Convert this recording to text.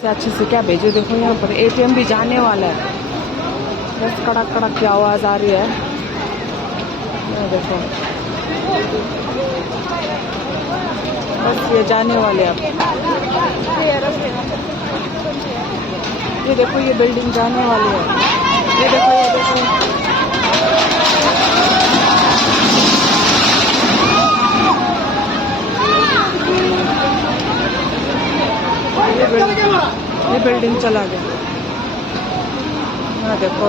से अच्छे से क्या भेजो। देखो यहाँ पर एटीएम भी जाने वाला है, बस कड़क कड़क की आवाज आ रही है। ये देखो बस ये जाने वाले अब। ये देखो ये बिल्डिंग जाने वाली है। ये देखो ये देखो ये बिल्डिंग चला गया। हाँ देखो